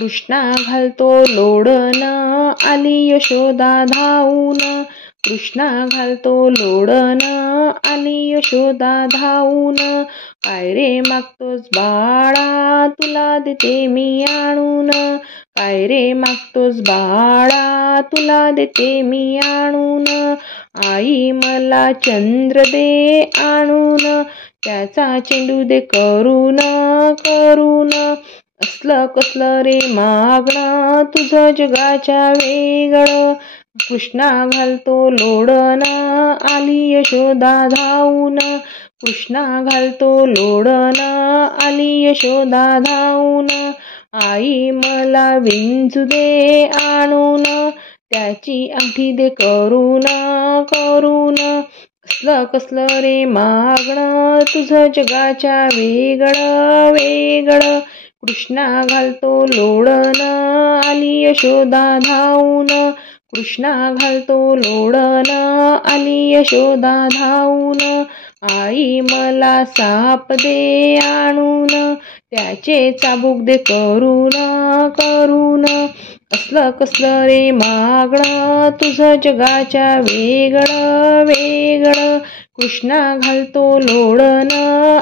कृष्णा घालतो लोडन आली यशोदा धावून। कृष्णा घालतो लोडन आली यशोदा धावून। काय रे मागतोस बाळा तुला देते मी आणून। काय रे मागतोस बाळा तुला देते मी आणून। आई मला चंद्र दे आणून, त्याचा चेंडू दे करून करून। असलं कसलं रे मागणं तुझं जगाच्या वेगळं। कृष्णा घालतो लोडन आली यशोदा धावून। कृष्णा घालतो लोडन आली यशोदा धावून। आई मला विंचू दे आणून, त्याची अंगठी दे करून करून। असलं कसलं रे मागणं तुझं जगाच्या वेगळं वेगळं। कृष्णा घालतो लोडन आली यशोदा धावून। कृष्णा घालतो लोडन आली यशोदा धावून। आई मला साप दे आणून, त्याचे चाबूक दे करून करून। असलं कसलं रे मागणं तुझं जगाच्या वेगळं वेगळं। कृष्णा घालतो लोडन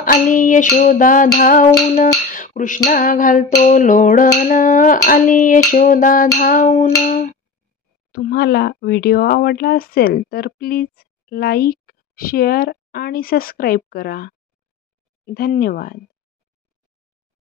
आली यशोदा धावून। कृष्णा घालतो लोडन आली यशोदा धावून। तुम्हाला व्हिडिओ आवडला असेल तर प्लीज लाईक, शेअर आणि सबस्क्राईब करा। धन्यवाद।